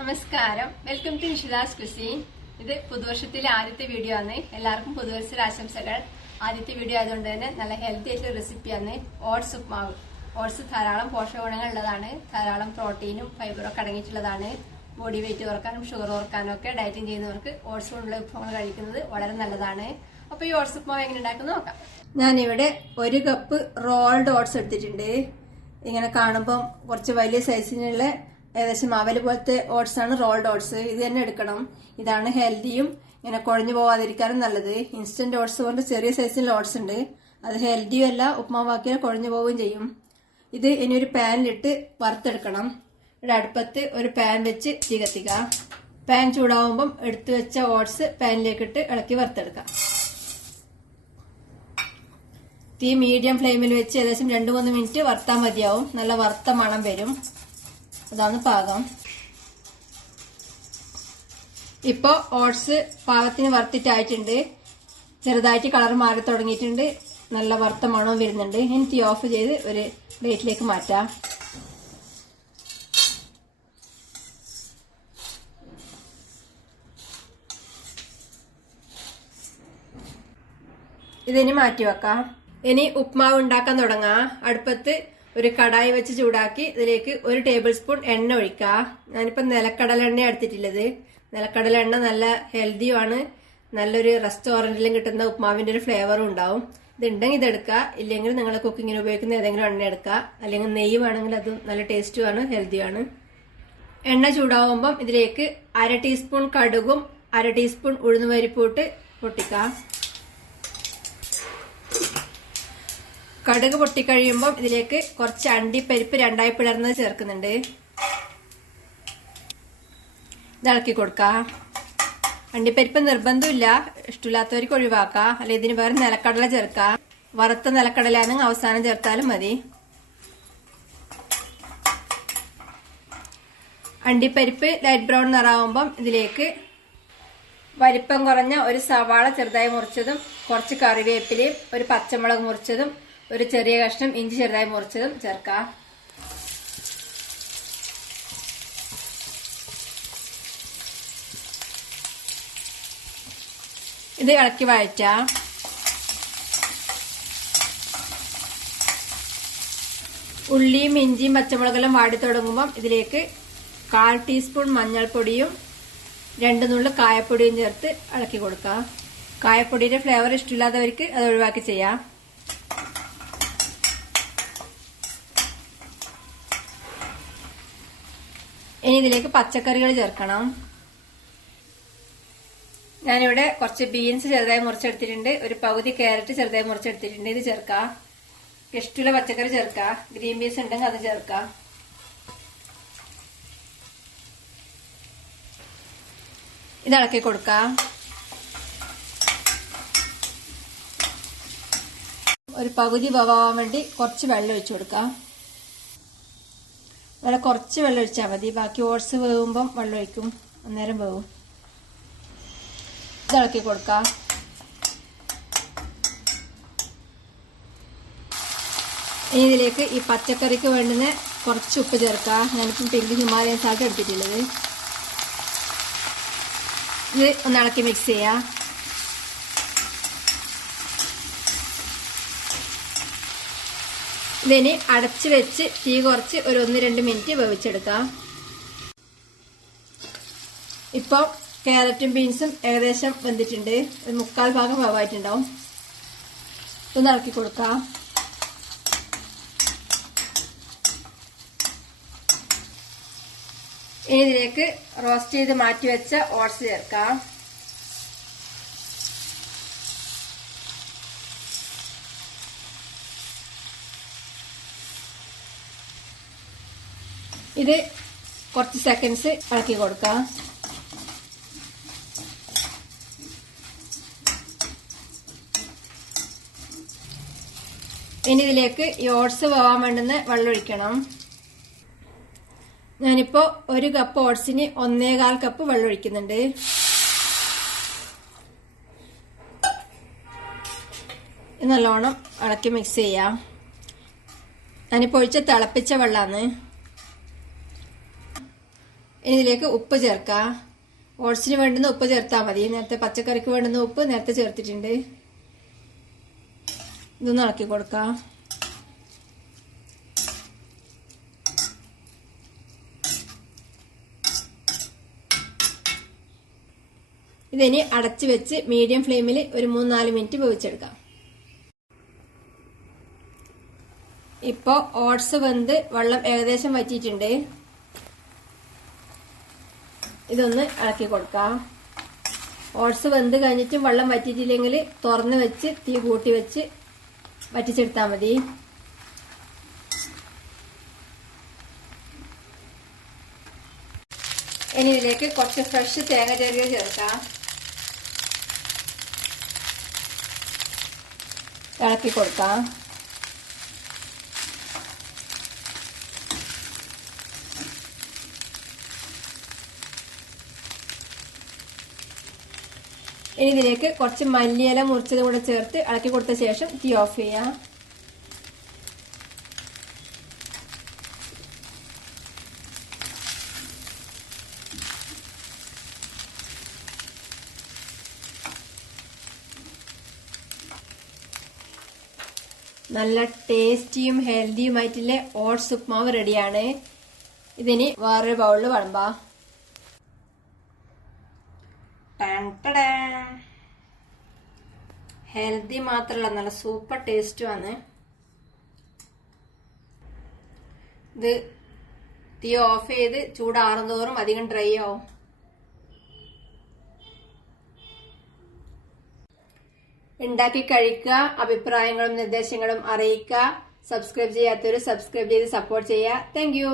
നമസ്കാരം, welcome to നിഷിതാസ് cuisine. ഇത് പുതുവർഷത്തിലെ ആദ്യത്തെ വീഡിയോ ആണ്. എല്ലാവർക്കും പുതുവത്സര ആശംസകൾ. ആദ്യത്തെ വീഡിയോ ആയതുകൊണ്ട് തന്നെ നല്ല ഹെൽത്തി ആയിട്ടുള്ള റെസിപ്പിയാണ് ഓട്സ് ഉപ്മാവ്. ഓട്സ് ധാരാളം പോഷകഗുണങ്ങൾ ഉള്ളതാണ്. ധാരാളം പ്രോട്ടീനും ഫൈബറും ഒക്കെ അടങ്ങിയിട്ടുള്ളതാണ്. ബോഡി വെയിറ്റ് കുറക്കാനും ഷുഗർ കുറക്കാനും ഒക്കെ ഡയറ്റിംഗ് ചെയ്യുന്നവർക്ക് ഓട്സ് കൊണ്ടുള്ള വിഭവങ്ങൾ കഴിക്കുന്നത് വളരെ നല്ലതാണ്. അപ്പൊ ഈ ഓട്സ് ഉപ്മാവ് എങ്ങനെ ഉണ്ടാക്കുന്നത് നോക്കാം. ഞാനിവിടെ 1 കപ്പ് റോൾഡ് ഓട്സ് എടുത്തിട്ടുണ്ട്. ഇങ്ങനെ കാണുമ്പം കുറച്ച് വലിയ സൈസിനുള്ള ഏകദേശം അവല് പോലത്തെ ഓട്സ് ആണ് റോൾഡ് ഓട്സ്. ഇത് തന്നെ എടുക്കണം. ഇതാണ് ഹെൽത്തിയും ഇങ്ങനെ കുഴഞ്ഞു പോവാതിരിക്കാനും നല്ലത്. ഇൻസ്റ്റന്റ് ഓട്സ് കൊണ്ട് ചെറിയ സൈസിലുള്ള ഓട്സ് ഉണ്ട്, അത് ഹെൽത്തിയും അല്ല, ഉപ്മാവാക്കിയാൽ കുഴഞ്ഞു പോവുകയും ചെയ്യും. ഇത് ഇനി ഒരു പാനിലിട്ട് വറുത്തെടുക്കണം. ഇവിടെ അടുപ്പത്ത് ഒരു പാൻ വെച്ച് തീ കത്തിക്കുക. പാൻ ചൂടാവുമ്പം എടുത്തു വെച്ച ഓട്സ് പാനിലേക്കിട്ട് ഇളക്കി വറുത്തെടുക്കാം. തീ മീഡിയം ഫ്ലെയിമിൽ വെച്ച് ഏകദേശം 2-3 മിനിറ്റ് വറുത്താൽ മതിയാവും. നല്ല വറുത്ത മണം വരും. അതാണ് പാകം. ഇപ്പൊ ഓട്സ് പാകത്തിന് വറുത്തിട്ടായിട്ടുണ്ട്. ചെറുതായിട്ട് കളർ മാറി തുടങ്ങിയിട്ടുണ്ട്. നല്ല വറുത്ത മണവും വരുന്നുണ്ട്. ഇനി തീ ഓഫ് ചെയ്ത് ഒരു പ്ലേറ്റിലേക്ക് മാറ്റാം. ഇതിനി മാറ്റി വെക്കാം. ഇനി ഉപ്മാവ് ഉണ്ടാക്കാൻ തുടങ്ങാം. അടുപ്പത്ത് ഒരു കടായി വെച്ച് ചൂടാക്കി ഇതിലേക്ക് 1 ടേബിൾ സ്പൂൺ എണ്ണ ഒഴിക്കുക. ഞാനിപ്പോൾ നിലക്കടല എണ്ണ എടുത്തിട്ടുള്ളത്. നിലക്കടല എണ്ണ നല്ല ഹെൽത്തിയുമാണ്. നല്ലൊരു റെസ്റ്റോറൻറ്റിലും കിട്ടുന്ന ഉപ്മാവിന്റെ ഒരു ഫ്ലേവറും ഉണ്ടാവും. ഇതുണ്ടെങ്കിൽ ഇതെടുക്കുക, ഇല്ലെങ്കിൽ നിങ്ങൾ കുക്കിങ്ങിന് ഉപയോഗിക്കുന്ന ഏതെങ്കിലും എണ്ണ എടുക്കുക. അല്ലെങ്കിൽ നെയ്യ് വേണമെങ്കിൽ അതും നല്ല ടേസ്റ്റുമാണ്, ഹെൽത്തിയാണ്. എണ്ണ ചൂടാവുമ്പം ഇതിലേക്ക് 1/2 ടീസ്പൂൺ കടുകും 1/2 ടീസ്പൂൺ ഉഴുന്നുപരിപ്പൂട്ട് പൊട്ടിക്കാം. കടുക് പൊട്ടിക്കഴിയുമ്പം ഇതിലേക്ക് കുറച്ച് അണ്ടിപ്പരിപ്പ് 2ആയി പിളർന്നത് ചേർക്കുന്നുണ്ട്. ഇളക്കി കൊടുക്കാം. അണ്ടിപ്പരിപ്പ് നിർബന്ധമില്ല, ഇഷ്ടമില്ലാത്തവർക്ക് ഒഴിവാക്കാം. അല്ലെ ഇതിന് വേറെ നിലക്കടല ചേർക്കാം. വറുത്ത നിലക്കടലാണെങ്കിൽ അവസാനം ചേർത്താലും മതി. അണ്ടിപ്പരിപ്പ് ലൈറ്റ് ബ്രൗൺ നിറാവുമ്പം ഇതിലേക്ക് വലിപ്പം കുറഞ്ഞ ഒരു സവാള ചെറുതായി മുറിച്ചതും കുറച്ച് കറിവേപ്പിലയും ഒരു പച്ചമുളക് മുറിച്ചതും ഒരു ചെറിയ കഷ്ണം ഇഞ്ചി ചെറുതായി മുറിച്ചതും ചേർക്കാം. ഇത് ഇളക്കി വഴറ്റാം. ഉള്ളിയും ഇഞ്ചിയും പച്ചമുളകെല്ലാം വാടി തുടങ്ങുമ്പം ഇതിലേക്ക് 1/4 ടീസ്പൂൺ മഞ്ഞൾപ്പൊടിയും 2 നുള്ളു കായപ്പൊടിയും ചേർത്ത് ഇളക്കി കൊടുക്കാം. കായപ്പൊടിയുടെ ഫ്ലേവർ ഇഷ്ടമില്ലാത്തവർക്ക് അത് ഒഴിവാക്കി ചെയ്യാം. ഇനി ഇതിലേക്ക് പച്ചക്കറികൾ ചേർക്കണം. ഞാനിവിടെ കുറച്ച് ബീൻസ് ചെറുതായി മുറിച്ചെടുത്തിട്ടുണ്ട്. ഒരു പകുതി ക്യാരറ്റ് ചെറുതായി മുറിച്ചെടുത്തിട്ടുണ്ട്. ഇത് ചേർക്കാം. ഇഷ്ടമുള്ള പച്ചക്കറി ചേർക്കാം. ഗ്രീൻ പീസ് ഉണ്ടെങ്കിൽ അത് ചേർക്കാം. ഇത് ഇളക്കി കൊടുക്കാം. ഒരു പകുതി വേവാൻ വേണ്ടി കുറച്ച് വെള്ളം ഒഴിച്ചു കൊടുക്കാം. വളരെ കുറച്ച് വെള്ളം ഒഴിച്ചാൽ മതി. ബാക്കി ഓട്സ് വേവുമ്പം വെള്ളം ഒഴിക്കും, അന്നേരം വേവും. ഇത് ഇളക്കി കൊടുക്കാം. ഇനി ഇതിലേക്ക് ഈ പച്ചക്കറിക്ക് വേണ്ടുന്ന കുറച്ച് ഉപ്പ് ചേർക്കാം. ഞാനിപ്പം പിങ്ക് ഹിമാലയൻ സാൾട്ട് എടുത്തിട്ടുള്ളത്. ഇത് ഒന്ന് ഇളക്കി മിക്സ് ചെയ്യാം. ഇതിനി അടച്ചു വെച്ച് തീ കുറച്ച് ഒരു 1-2 മിനിറ്റ് വേവിച്ചെടുക്കാം. ഇപ്പോൾ ക്യാരറ്റും ബീൻസും ഏകദേശം വെന്തിട്ടുണ്ട്. 1/4 ഭാഗം വേവായിട്ടുണ്ടാവും. ഇതൊന്ന് ഇളക്കി കൊടുക്കാം. ഇനി ഇതിലേക്ക് റോസ്റ്റ് ചെയ്ത് മാറ്റി വെച്ച ഓട്സ് ചേർക്കാം. ഇത് കുറച്ച് സെക്കൻഡ്സ് ഇളക്കി കൊടുക്കാം. ഇനി ഇതിലേക്ക് ഈ ഓട്സ് വേവാൻ വേണ്ടുന്ന വെള്ളം ഒഴിക്കണം. ഞാനിപ്പോ 1 കപ്പ് ഓട്സിന് 1.25 കപ്പ് വെള്ളം ഒഴിക്കുന്നുണ്ട്. നല്ലോണം ഇളക്കി മിക്സ് ചെയ്യാം. ഞാനിപ്പോൾ ഒഴിച്ച തിളപ്പിച്ച വെള്ളമാണ്. ഇനി ഇതിലേക്ക് ഉപ്പ് ചേർക്കാം. ഓട്സിന് വേണ്ടുന്ന ഉപ്പ് ചേർത്താൽ മതി. നേരത്തെ പച്ചക്കറിക്ക് വേണ്ടുന്ന ഉപ്പ് നേരത്തെ ചേർത്തിട്ടുണ്ട്. ഇതൊന്ന് ഇളക്കി കൊടുക്കാം. ഇതിനി അടച്ചു വെച്ച് മീഡിയം ഫ്ലെയിമിൽ ഒരു 3-4 മിനിറ്റ് വേവിച്ചെടുക്കാം. ഇപ്പോ ഓട്സ് വെന്ത് വെള്ളം ഏകദേശം വറ്റിയിട്ടുണ്ട്. ഇതൊന്ന് ഇളക്കി കൊടുക്കാം. ഓട്സ് വെന്ത് കഴിഞ്ഞിട്ടും വെള്ളം വറ്റിയിട്ടില്ലെങ്കിൽ തുറന്ന് വെച്ച് തീ കൂട്ടി വെച്ച് വറ്റിച്ചെടുത്താൽ മതി. ഇനി ഇതിലേക്ക് കുറച്ച് ഫ്രഷ് തേങ്ങ ചെറിയത് ചേർക്കാം. ഇളക്കി കൊടുക്കാം. ഇനി ഇതിലേക്ക് കുറച്ച് മല്ലിയില മുറിച്ചത് കൂടെ ചേർത്ത് ഇളക്കി കൊടുത്ത ശേഷം തീ ഓഫ് ചെയ്യാം. നല്ല ടേസ്റ്റിയും ഹെൽത്തിയുമായിട്ടുള്ള ഓട്സ് ഉപ്മാവ് റെഡിയാണ്. ഇതിനി വേറൊരു ബൗളിൽ വിളമ്പാം. ഹെൽത്തി മാത്രമല്ല, നല്ല സൂപ്പർ ടേസ്റ്റുമാണ്. ഇത് തീ ഓഫ് ചെയ്ത് ചൂടാറുന്തോറും അധികം ഡ്രൈ ആവും. ഉണ്ടാക്കി കഴിക്കുക. അഭിപ്രായങ്ങളും നിർദ്ദേശങ്ങളും അറിയിക്കുക. സബ്സ്ക്രൈബ് ചെയ്യാത്തവര് സബ്സ്ക്രൈബ് ചെയ്ത് സപ്പോർട്ട് ചെയ്യുക. Thank you.